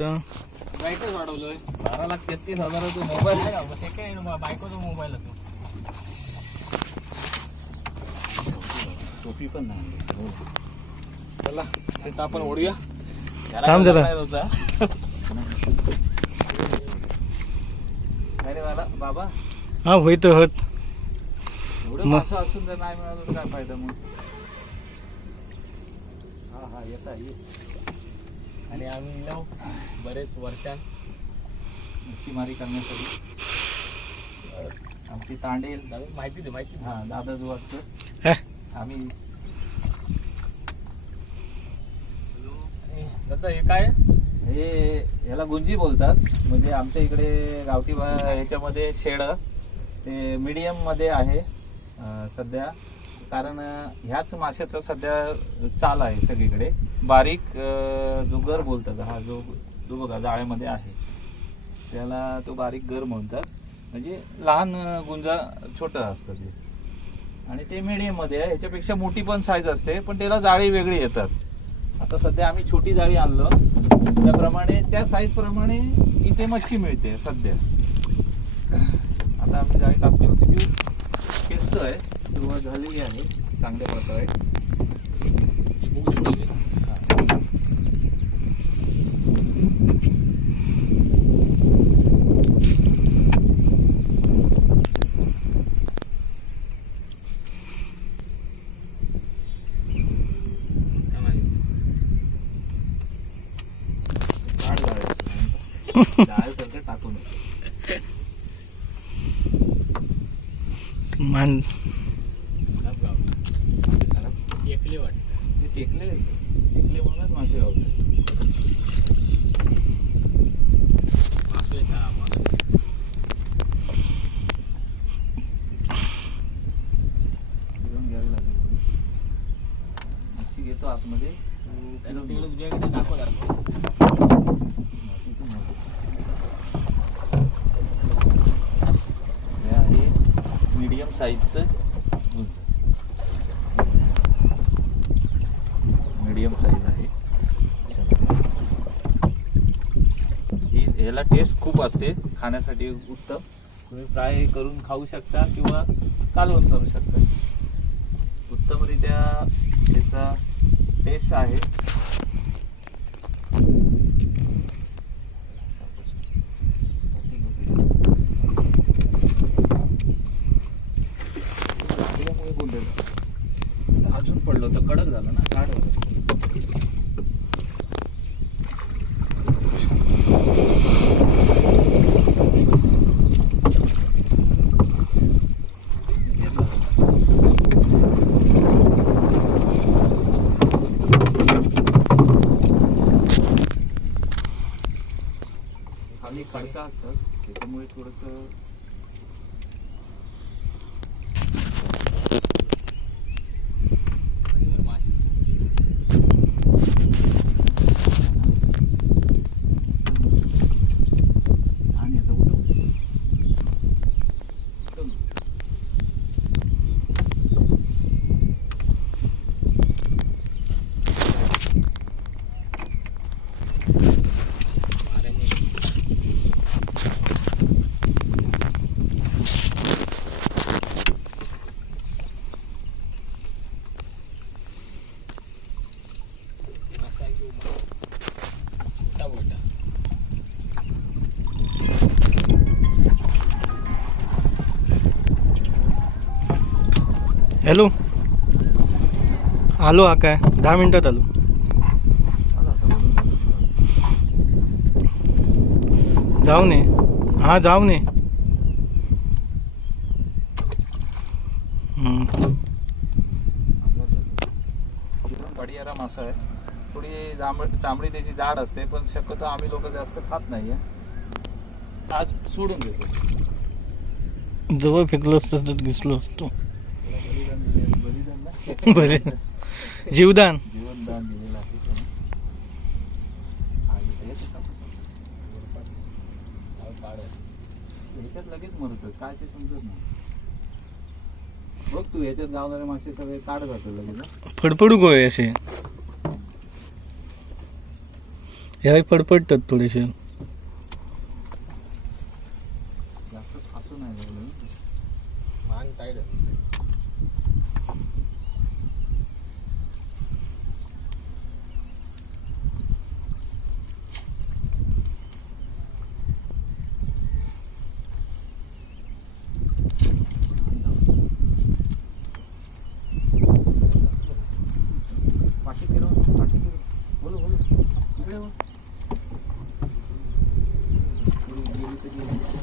लाईटच वाढवलोय 12,33,000 mobile आहे का second बायकोचा मोबाईल आहे टोपी पण नाही चला शेत आपण ओढूया थांब जरा अरे वाला बाबा हा होईत होत एवढं मासा असून जर नाही मिळालं तर काय फायदा मग हा हा येता आणि आम्ही येऊ बरेच वर्षात मच्छीमारी करण्यासाठी आमची तांडेल माहिती दे माहिती हा दादा जो वाटतं आम्ही दादा हे काय हे याला गुंजी बोलतात म्हणजे आमच्या इकडे गावठी ह्याच्यामध्ये शेड ते मीडियम मध्ये आहे सध्या कारण ह्याच माशाचा सध्या चाल आहे सगळीकडे बारीक जो गर बोलतात हा जो जो बघा जाळ्यामध्ये आहे त्याला तो बारीक गर म्हणतात म्हणजे लहान गुंजा छोटं असतं ते आणि ते मीडियम मध्ये आहे ह्याच्यापेक्षा मोठी पण साईज असते पण त्याला जाळी वेगळी येतात आता सध्या आम्ही छोटी जाळी आणलो त्याप्रमाणे त्या साईज प्रमाणे इथे मच्छी मिळते सध्या आता आम्ही जाळी टाकली होती ती खेचतोय सुरुवात झालेली आहे चांगल्या प्रकारे जाळ्यासारखं टाकून मान टेकले वाटत टेकले म्हणूनच मासे गावतात घेऊन घ्यावी लागेल मच्छी घेतो आतमध्ये हे आहे मीडियम साईजचं मीडियम साईज आहे ह्याला टेस्ट खूप असते खाण्यासाठी उत्तम तुम्ही फ्राय करून खाऊ शकता किंवा कालवण करू शकता उत्तमरित्या त्याचा टेस्ट आहे अजून पडलो तर कडक झालं ना काढ खाली खडका असतात त्याच्यामुळे थोडस हॅलो आलो हा काय 10 मिनिटात आलो जाऊ नये हा जाऊ नये बडियारा मासा आहे थोडी चांबडी त्याची जाड असते पण शक्यतो आम्ही लोक जास्त खात नाहीये आज सोडून देतो जवळ फेकलं असतं तर दिसलो असतो बलिदान जीवदान जीवनदान दिलेलं आहे ह्याच्यात लगेच मरत काय ते समजत नाही बघ तू ह्याच्यात गावणारे मासे सगळे काढ जातो लगेच फडफडू गोय असे ह्या फडफडतात थोडेसे. जास्त फासू नाही लागले. मान टाईट पाठी फिरव, पाठी फिरव. बोलो बोलो इकडे बोल. गेली तर गेली.